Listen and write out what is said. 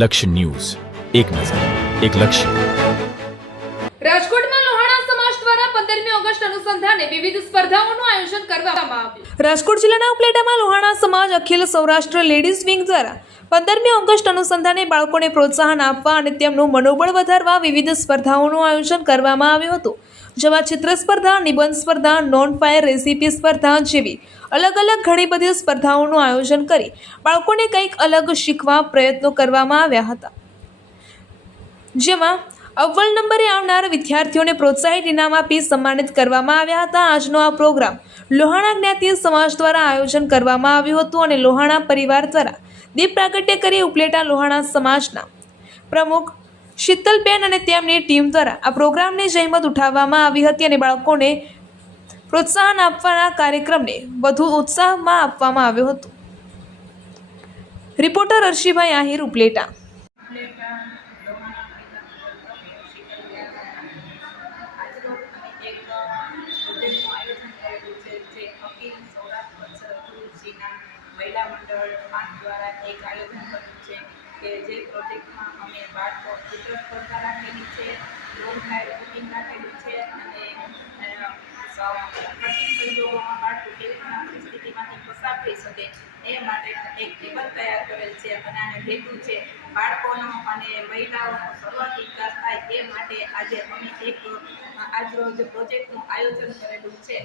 લક્ષ્ય ન્યૂઝ, એક નજર, એક લક્ષ્ય. રાજકોટમાં લોહાણા સમાજ દ્વારા 15મી ઓગસ્ટ અનુસંધાને વિવિધ સ્પર્ધાઓનું આયોજન કરવામાં આવ્યું. રાજકોટ જિલ્લાના ઉપલેટામાં લોહાણા સમાજ અખિલ સૌરાષ્ટ્ર લેડીઝ વિંગ દ્વારા 15મી ઓગસ્ટ અનુસંધાને બાળકોને પ્રોત્સાહન આપવા અને તેમનું મનોબળ વધારવા વિવિધ સ્પર્ધાઓનું આયોજન કરવામાં આવ્યું હતું, જેમાં ચિત્ર સ્પર્ધા, નિબંધ સ્પર્ધા, નોન ફાયર રેસીપી સ્પર્ધા જેવી અલગ અલગ ઘણી બધી સ્પર્ધાઓનું આયોજન કરી બાળકોને કંઈક અલગ શીખવા પ્રયત્નો કરવામાં આવ્યા હતા, જેમાં અવ્વલ નંબરે આવનાર વિદ્યાર્થીઓને પ્રોત્સાહિત ઇનામ આપી સન્માનિત કરવામાં આવ્યા હતા. આજનો આ પ્રોગ્રામ લોહાણા જ્ઞાતિ સમાજ દ્વારા આયોજન કરવામાં આવ્યું હતું અને લોહાણા પરિવાર દ્વારા દીપ પ્રાગટ્ય કરી ઉપલેટા લોહાણા સમાજના પ્રમુખ શીતલબેન અને તેમની ટીમ દ્વારા આ પ્રોગ્રામની જહેમત ઉઠાવવામાં આવી હતી અને બાળકોને પ્રોત્સાહન આપવાના કાર્યક્રમને વધુ ઉત્સાહમાં આપવામાં આવ્યો હતો. રિપોર્ટર અર્શીભાઈ આહિર, ઉપલેટા. મહિલા મંડળ 5 દ્વારા એક આયોજન કર્યું છે કે જે પ્રોજેક્ટમાં અમે બાળકો ચિત્ર સ્પર્ધા રાખેલી છે, લોન ફાયર કુકિંગ રાખેલી છે અને કઠિન સંજોગોમાં બાળકો કેવી રીતના પરિસ્થિતિમાંથી પસાર થઈ શકે એ માટે એક ટેબલ તૈયાર કરેલ છે અને આનો હેતુ છે બાળકોનો અને મહિલાઓનો સર્વાંગી વિકાસ થાય એ માટે આજે અમે એક આજરોજ પ્રોજેક્ટનું આયોજન કરેલું છે.